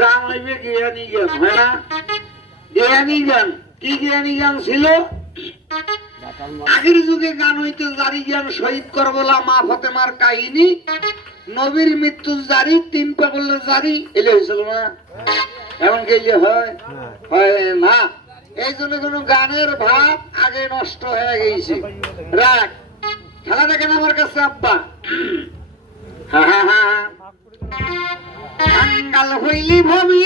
গান হইবে জ্ঞানী জ্ঞান, হয় না? জ্ঞানী জ্ঞান কি জ্ঞানী জ্ঞান ছিল? আগের যুগে গান হইতে জারি জ্ঞান শহীদ করবলা মা ফতেমার কাহিনী, নবীর মৃত্যু জারি, 3 পাগলের জারি, এলে হয়েছিল না? এমন কে যে হয়? হয় না। এই জন্য কোন গানের ভাব আগে নষ্ট হয়ে গেছে। রাখ, খেলা দেখেন আমার কাছে আব্বা। হা হা হা, কাঙ্গাল হইলি ভাবি